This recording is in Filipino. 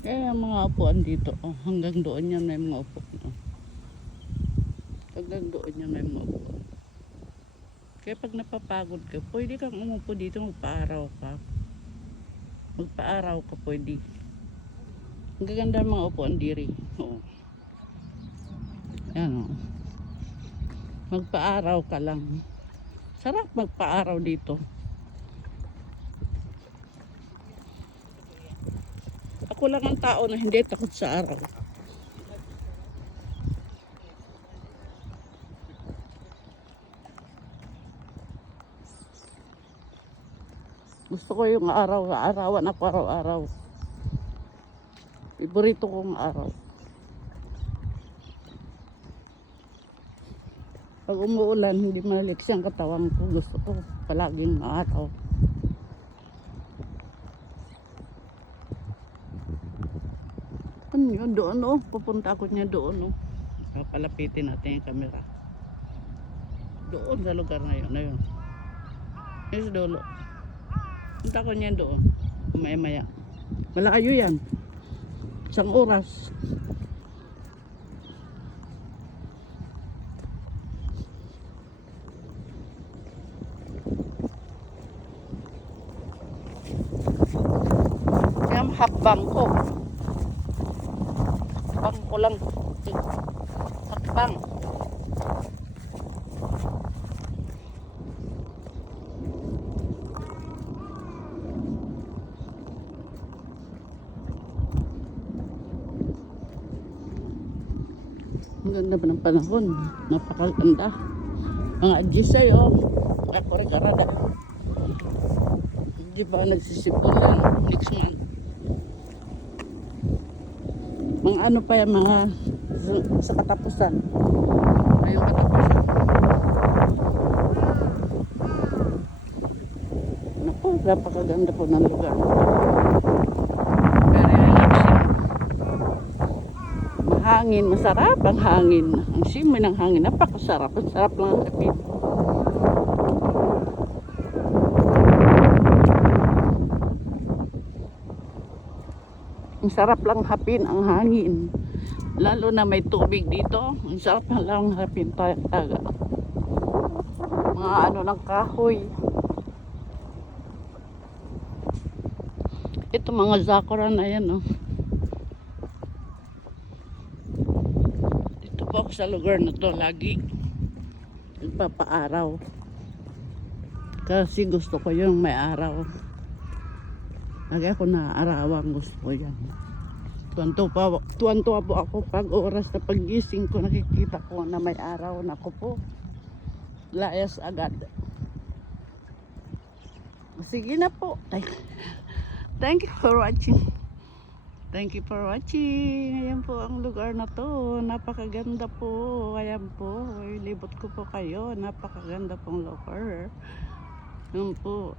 Kaya yung mga upuan dito, oh, hanggang doon yan may mga upuan. Oh. Hanggang doon yan may mga upuan. Kaya pag napapagod ka, pwede kang umupo dito, magpa-araw ka. Magpa-araw ka pwede. Ang gaganda ng mga upuan diri. Oo. Yan oh. Magpa-araw ka lang. Sarap magpa-araw dito. Ako lang ang tao na hindi takot sa araw. Gusto ko yung araw, arawan ako araw-araw. Favorito kong araw. Pag umuulan, hindi maliksi ang katawan ko. Gusto ko palaging maaraw. Ano yun? Doon oh. Pupunta ako niya doon oh. Palapitin natin yung camera. Doon sa lugar na yun. Yes, dolo. Punta ko niya doon. Maya-maya. Malayo yan. Isang oras. Yan hakbang ko. Hakbang ko lang. Hakbang. Ang ganda ba ng panahon? Napakaganda. Mga Ajisay oh. Ako rin karada. Di ba nagsisipon yan next month? Mga ano pa yan, mga sa katapusan. Ayong katapusan. Naku, napakaganda po ng lugar. Very relaxing. Mahangin, masarap ang hangin. Ang simoy ng hangin, napakasarap. Ang sarap lang ang kapit. Ang sarap lang hapin ang hangin. Lalo na may tubig dito. Ang sarap lang hapin taga. Mga ano ng kahoy. Ito mga zakura na yan oh. Dito po ako sa lugar na to lagi. Nagpapaaraw. Kasi gusto ko yung may araw. Lagi ako naaarawan, gusto ko yan. Tuwan-tuwa po ako pag oras na paggising ko, nakikita ko na may araw na ako po. Layas agad. Sige na po. Thank you for watching. Thank you for watching. Ayan po ang lugar na to. Napakaganda po. Ayan po. Libot ko po kayo. Napakaganda pong lugar. Ayan po.